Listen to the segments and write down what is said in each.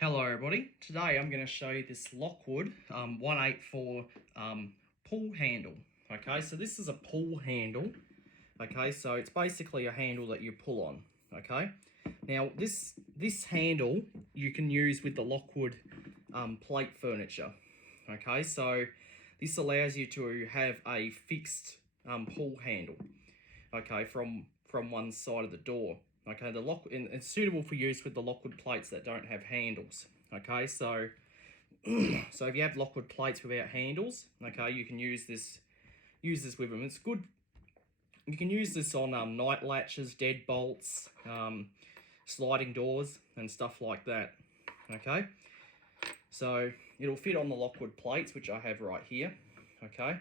Hello everybody, today I'm going to show you this Lockwood 184 pull handle. Okay, so this is a pull handle. Okay, so it's basically a handle that you pull on. Okay, now this handle you can use with the Lockwood plate furniture. Okay, so this allows you to have a fixed pull handle. Okay, from one side of the door. Okay, and it's suitable for use with the Lockwood plates that don't have handles. Okay, so so if you have Lockwood plates without handles, okay, you can use this with them. It's good. You can use this on night latches, deadbolts, sliding doors, and stuff like that. Okay, so it'll fit on the Lockwood plates, which I have right here. Okay.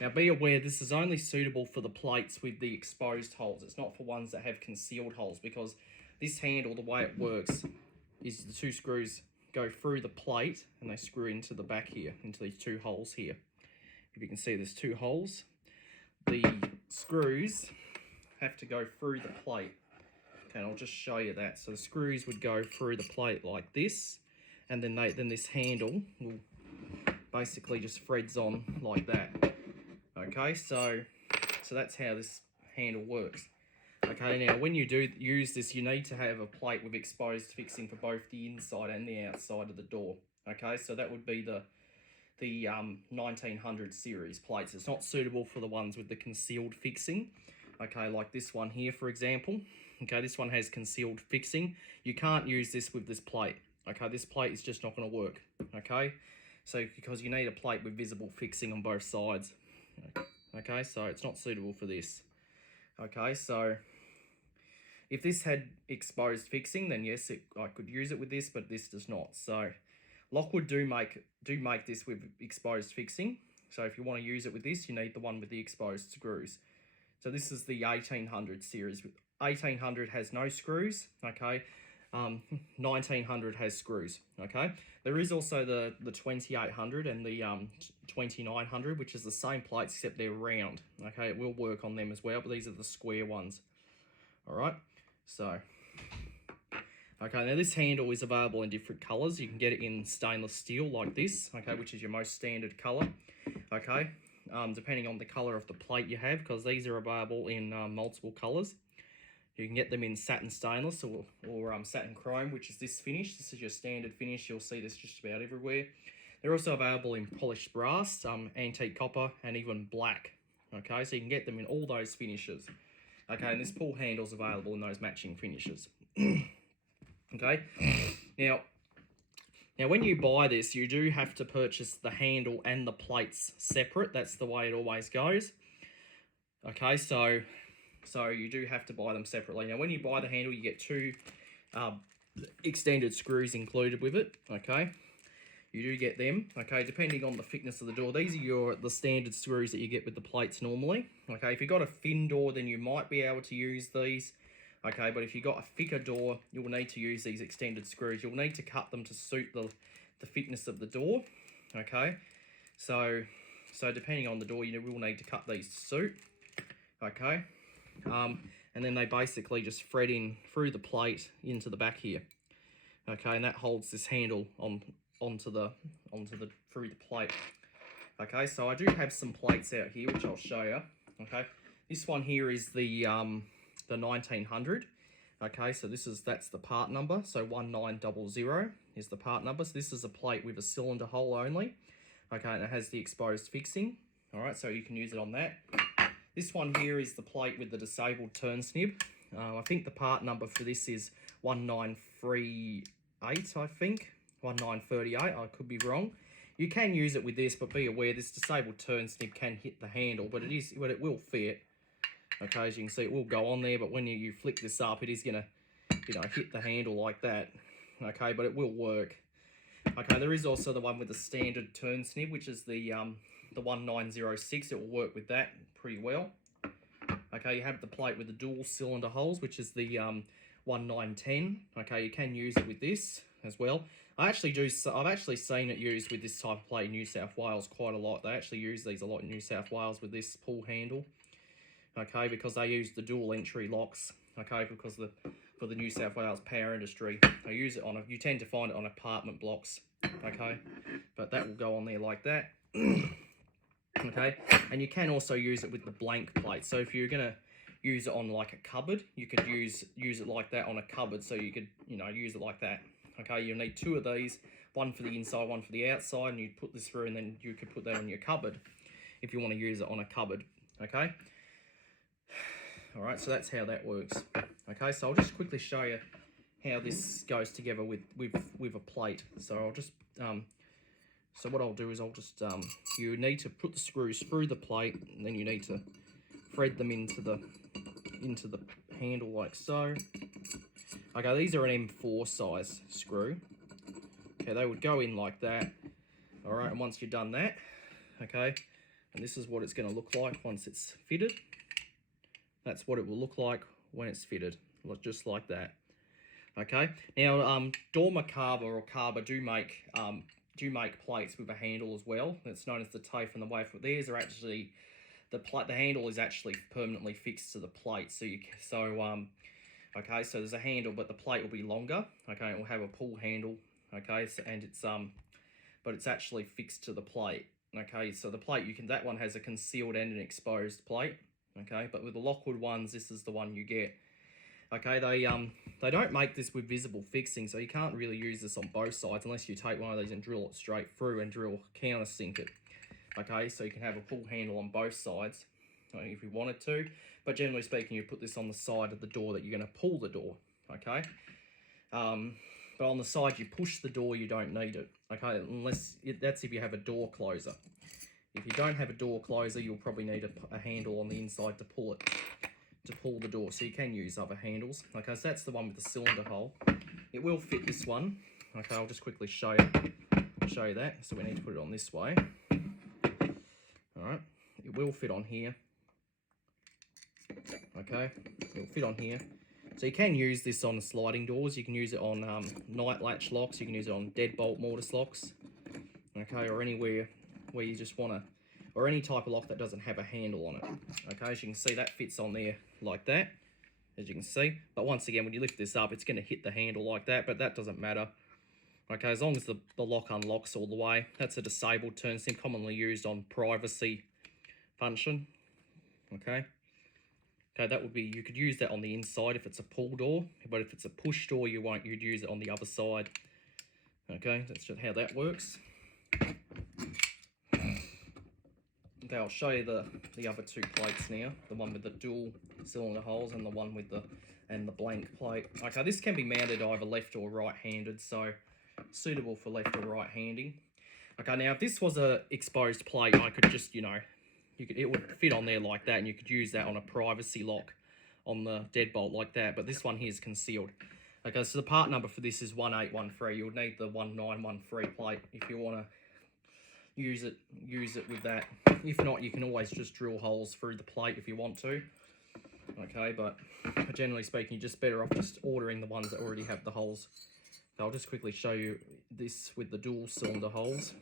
Now be aware this is only suitable for the plates with the exposed holes. It's not for ones that have concealed holes, because this handle, the way it works, is the two screws go through the plate and they screw into the back here, into these two holes here. If you can see, there's two holes. The screws have to go through the plate. Okay, and I'll just show you that. So the screws would go through the plate like this, and then this handle will basically just threads on like that. Okay, so that's how this handle works. Okay, now when you do use this, you need to have a plate with exposed fixing for both the inside and the outside of the door. Okay, so that would be the 1900 series plates. It's not suitable for the ones with the concealed fixing. Okay, like this one here, for example. Okay, this one has concealed fixing. You can't use this with this plate. Okay, this plate is just not going to work. Okay, so because you need a plate with visible fixing on both sides. Okay, so it's not suitable for this. Okay, so if this had exposed fixing, then yes, I could use it with this, but this does not. So Lockwood do make this with exposed fixing. So if you want to use it with this, you need the one with the exposed screws. So this is the 1800 series. 1800 has no screws. Okay. 1900 has screws. Okay, there is also the 2800 and the 2900, which is the same plates except they're round. Okay, it will work on them as well, but these are the square ones. All right, so okay, now this handle is available in different colors. You can get it in stainless steel like this, okay, which is your most standard color. Okay, depending on the color of the plate you have, because these are available in multiple colors. You can get them in satin stainless or satin chrome, which is this finish. This is your standard finish. You'll see this just about everywhere. They're also available in polished brass, antique copper, and even black. Okay, so you can get them in all those finishes. Okay, and this pull handle is available in those matching finishes. Okay, now when you buy this, you do have to purchase the handle and the plates separate. That's the way it always goes. Okay, so you do have to buy them separately. Now, when you buy the handle, you get two extended screws included with it. Okay, you do get them. Okay, depending on the thickness of the door. These are the standard screws that you get with the plates normally. Okay, if you've got a thin door, then you might be able to use these. Okay, but if you've got a thicker door, you'll need to use these extended screws. You'll need to cut them to suit the thickness of the door. Okay, so depending on the door, you will need to cut these to suit. Okay. And then they basically just thread in through the plate into the back here. Okay, and that holds this handle onto the through the plate. Okay, so I do have some plates out here which I'll show you. Okay, this one here is the 1900. Okay, so that's the part number. So 1900 is the part number. So this is a plate with a cylinder hole only. Okay, and it has the exposed fixing. All right, so you can use it on that. This one here is the plate with the disabled turn snib. I think the part number for this is 1938, I think. 1938, I could be wrong. You can use it with this, but be aware this disabled turn snib can hit the handle, but it will fit. Okay, as you can see, it will go on there, but when you flick this up, it is gonna, hit the handle like that. Okay, but it will work. Okay, there is also the one with the standard turn snib, which is the 1906. It will work with that pretty well. Okay, you have the plate with the dual cylinder holes, which is the 1910. Okay, you can use it with this as well. I've actually seen it used with this type of plate in New South Wales quite a lot. They actually use these a lot in New South Wales with this pull handle. Okay, because they use the dual entry locks. Okay, because the for the New South Wales power industry. I use it on you tend to find it on apartment blocks, okay? But that will go on there like that. Okay, and you can also use it with the blank plate. So if you're gonna use it on like a cupboard, you could use it like that on a cupboard. So you could, you know, use it like that. Okay, you'll need 2 of these, one for the inside, one for the outside, and you put this through, and then you could put that on your cupboard if you want to use it on a cupboard. Okay. All right, so that's how that works. Okay, so I'll just quickly show you how this goes together with a plate. So I'll just so what I'll do is I'll just you need to put the screws through the plate, and then you need to thread them into the handle like so. Okay, these are an M4 size screw. Okay, they would go in like that. All right, and once you've done that, okay, and this is what it's going to look like once it's fitted. That's what it will look like when it's fitted, just like that. Okay, now Dormer Carver or Carver do make plates with a handle as well. It's known as the TAFE and the wafer. Theirs are actually the handle is actually permanently fixed to the plate. Okay, so there's a handle, but the plate will be longer. Okay, it will have a pull handle. Okay, so, and but it's actually fixed to the plate. Okay, so the plate that one has a concealed and an exposed plate. Okay, but with the Lockwood ones, this is the one you get. Okay, they don't make this with visible fixing, so you can't really use this on both sides unless you take one of these and drill it straight through and countersink it. Okay, so you can have a pull handle on both sides if you wanted to, but generally speaking, you put this on the side of the door that you're going to pull the door. Okay, but on the side you push the door, you don't need it. Okay, that's if you have a door closer. If you don't have a door closer, you'll probably need a handle on the inside to pull the door, so you can use other handles. Okay, so that's the one with the cylinder hole. It will fit this one. Okay, I'll just quickly show you that. So we need to put it on this way. All right, it will fit on here. Okay, it'll fit on here. So you can use this on sliding doors. You can use it on night latch locks. You can use it on deadbolt mortise locks. Okay, or anywhere where you just want to, or any type of lock that doesn't have a handle on it. Okay, as you can see, that fits on there like that, as you can see. But once again, when you lift this up, it's going to hit the handle like that, but that doesn't matter. Okay, as long as the lock unlocks all the way. That's a disabled turnsnip, commonly used on privacy function. Okay. Okay, that would be, you could use that on the inside if it's a pull door, but if it's a push door, you'd use it on the other side. Okay, that's just how that works. Okay, I'll show you the other 2 plates now. The one with the dual cylinder holes and the one with the blank plate. Okay, this can be mounted either left or right-handed, so suitable for left or right handing. Okay, now if this was a exposed plate, I could just, it would fit on there like that, and you could use that on a privacy lock on the deadbolt like that, but this one here is concealed. Okay, so the part number for this is 1813. You'll need the 1913 plate if you want to use it with that. If not, you can always just drill holes through the plate if you want to. Okay, but generally speaking, you're just better off just ordering the ones that already have the holes. So I'll just quickly show you this with the dual cylinder holes.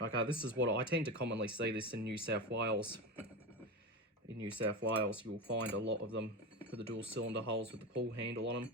Okay, this is what I tend to commonly see this in New South Wales. In New South Wales, you'll find a lot of them with the dual cylinder holes with the pull handle on them.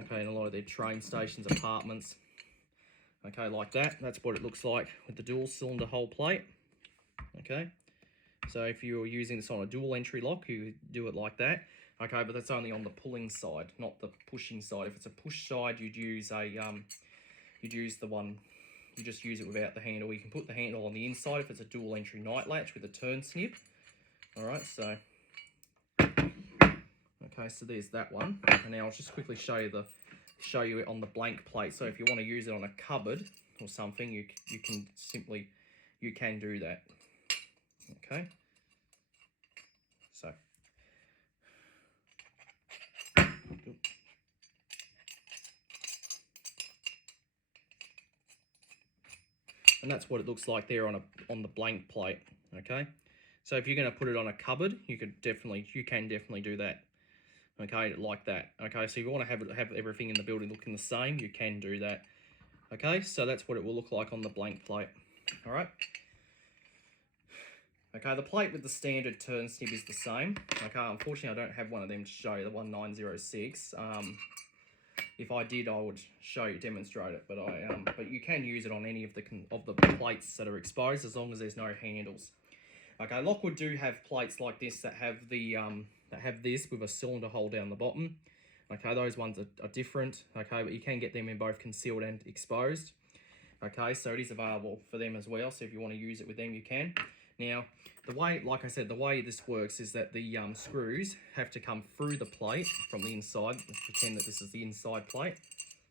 Okay, and a lot of their train stations, apartments. Okay, like that. That's what it looks like with the dual cylinder hole plate. Okay, so if you're using this on a dual entry lock, you do it like that. Okay, but that's only on the pulling side, not the pushing side. If it's a push side, you'd use the one. You just use it without the handle. You can put the handle on the inside if it's a dual entry night latch with a turn snip. All right, so okay, so there's that one. And now I'll just quickly show you it on the blank plate. So if you want to use it on a cupboard or something, you can do that. Okay, so and that's what it looks like there on the blank plate. Okay, so if you're going to put it on a cupboard, you can definitely do that. Okay, like that. Okay, so if you want to have everything in the building looking the same, you can do that. Okay, so that's what it will look like on the blank plate. All right. Okay, the plate with the standard turn snib is the same. Okay, unfortunately I don't have one of them to show you, the 1906. If I did, I would show you, demonstrate it, but you can use it on any of the plates that are exposed as long as there's no handles. Okay, Lockwood do have plates like this that have this with a cylinder hole down the bottom. Okay, those ones are different. Okay, but you can get them in both concealed and exposed. Okay, so it is available for them as well. So if you want to use it with them, you can. Now, the way, like I said, the way this works is that the screws have to come through the plate from the inside. Let's pretend that this is the inside plate,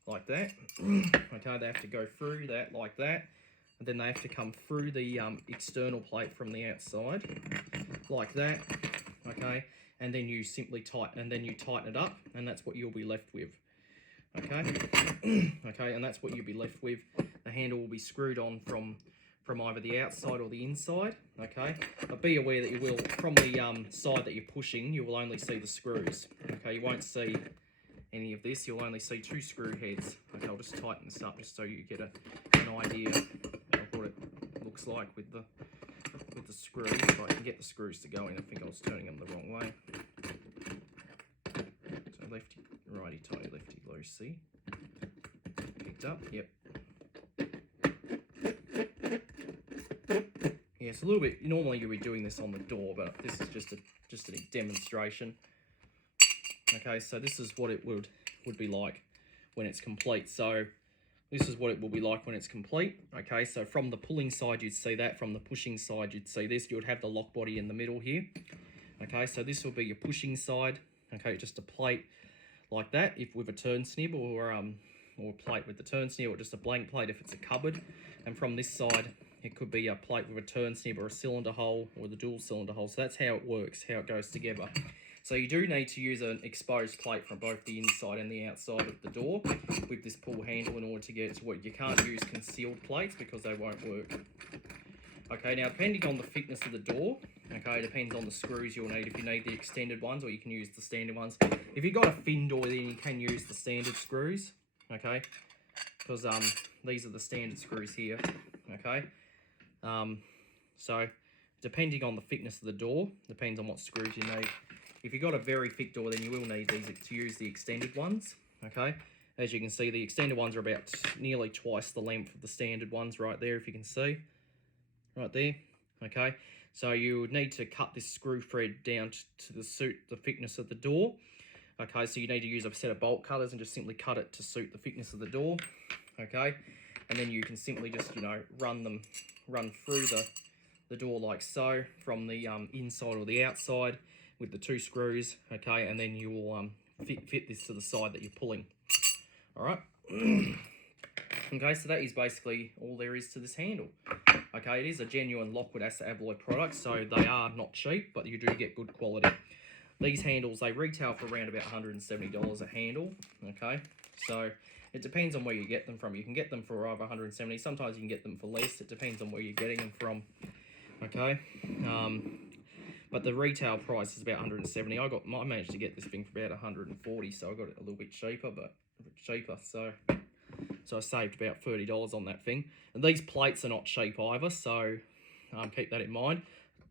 like that. Okay, they have to go through that like that. And then they have to come through the external plate from the outside, like that. Okay, and then you simply tighten it up, and that's what you'll be left with. Okay, okay, and that's what you'll be left with. The handle will be screwed on from either the outside or the inside. Okay, but be aware that you will, from the side that you're pushing, you will only see the screws. Okay, you won't see any of this. You'll only see 2 screw heads. Okay, I'll just tighten this up just so you get an idea of what it looks like with the screws. If I can get the screws to go in, I think I was turning them the wrong way. So lefty, righty, tighty, lefty, loosey. Picked up. Yep. Yeah, it's a little bit. Normally you'll be doing this on the door, but this is just a demonstration. Okay, so this is what it would be like when it's complete. So this is what it will be like when it's complete. Okay, so from the pulling side you'd see that, from the pushing side you'd see this. You would have the lock body in the middle here. Okay, so this will be your pushing side. Okay, just a plate like that, if with a turn snib, or a plate with the turn snib, or just a blank plate if it's a cupboard. And from this side, it could be a plate with a turn snib or a cylinder hole or the dual cylinder hole. So that's how it works, how it goes together. So you do need to use an exposed plate from both the inside and the outside of the door with this pull handle in order to get it to work. You can't use concealed plates because they won't work. Okay, now depending on the thickness of the door, okay, it depends on the screws you'll need. If you need the extended ones, or you can use the standard ones. If you've got a thin door, then you can use the standard screws, okay, because these are the standard screws here, okay. So depending on the thickness of the door, depends on what screws you need. If you've got a very thick door, then you will need these to use the extended ones, okay. As you can see, the extended ones are about nearly twice the length of the standard ones right there, if you can see. Right there, okay. So you would need to cut this screw thread down to suit the thickness of the door. Okay, so you need to use a set of bolt cutters and just simply cut it to suit the thickness of the door. Okay, and then you can simply just, you know, run through the door like so, from the inside or the outside with the 2 screws. Okay, and then you will fit this to the side that you're pulling. All right. Okay, so that is basically all there is to this handle. Okay, it is a genuine Lockwood acid alloy product, so they are not cheap, but you do get good quality. These handles, they retail for around about $170 a handle, okay? So it depends on where you get them from. You can get them for over $170. Sometimes you can get them for less. It depends on where you're getting them from, okay? But the retail price is about $170. I managed to get this thing for about $140, so I got it a little bit cheaper, so I saved about $30 on that thing. And these plates are not cheap either, so keep that in mind.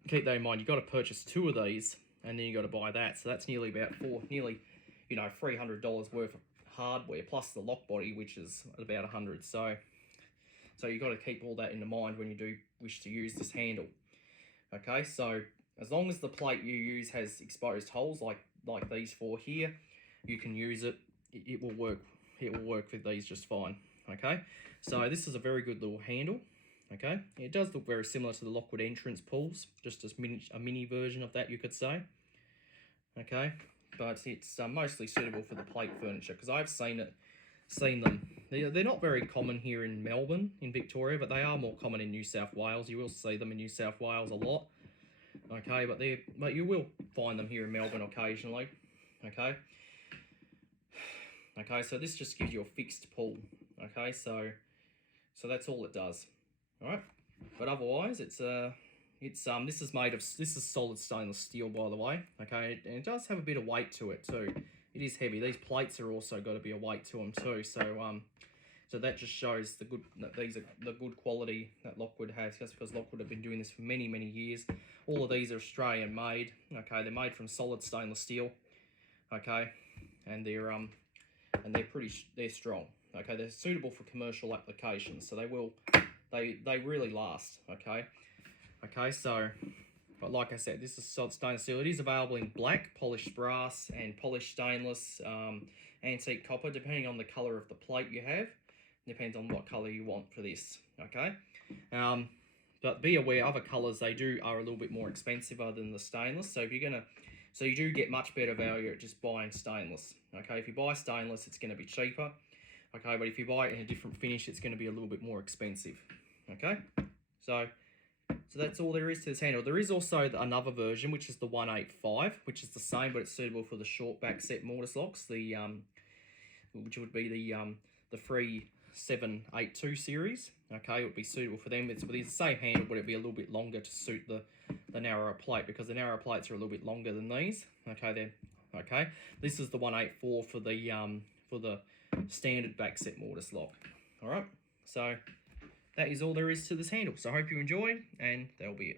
Keep that in mind. You've got to purchase 2 of these, and then you got to buy that. So that's nearly about $300 worth of hardware, plus the lock body, which is about $100. So you've got to keep all that in mind when you do wish to use this handle. Okay, so as long as the plate you use has exposed holes like these 4 here, you can use it. It will work. It will work with these just fine. Okay, so this is a very good little handle. Okay, it does look very similar to the Lockwood entrance pulls, just a mini version of that, you could say. Okay, but it's mostly suitable for the plate furniture, because I've seen them. They're not very common here in Melbourne, in Victoria, but they are more common in New South Wales. You will see them in New South Wales a lot. Okay, but you will find them here in Melbourne occasionally. Okay. Okay, so this just gives you a fixed pull. Okay, so that's all it does. All right, but otherwise this is solid stainless steel, by the way. Okay, and it does have a bit of weight to it too. It is heavy. These plates are also got to be a weight to them too. So So that just shows the good that these are the good quality that Lockwood has, just because Lockwood have been doing this for many, many years. All of these are Australian made. Okay, they're made from solid stainless steel. Okay, and they're they're strong. Okay, they're suitable for commercial applications, so they really last. Okay, so, but like I said, this is solid stainless steel. It is available in black, polished brass, and polished stainless, antique copper, depending on the color of the plate you have. Depends on what color you want for this. Okay, but be aware other colors are a little bit more expensive other than the stainless. So you do get much better value at just buying stainless. Okay, if you buy stainless, it's going to be cheaper. Okay, but if you buy it in a different finish, it's going to be a little bit more expensive. Okay, so that's all there is to this handle. There is also another version, which is the 185, which is the same, but it's suitable for the short back set mortise locks. Which would be the 3782 series. Okay, it would be suitable for them. It's the same handle, but it'd be a little bit longer to suit the narrower plate, because the narrower plates are a little bit longer than these. Okay. This is the 184 for the standard back set mortise lock. All right. So that is all there is to this handle. So I hope you enjoyed, and that'll be it.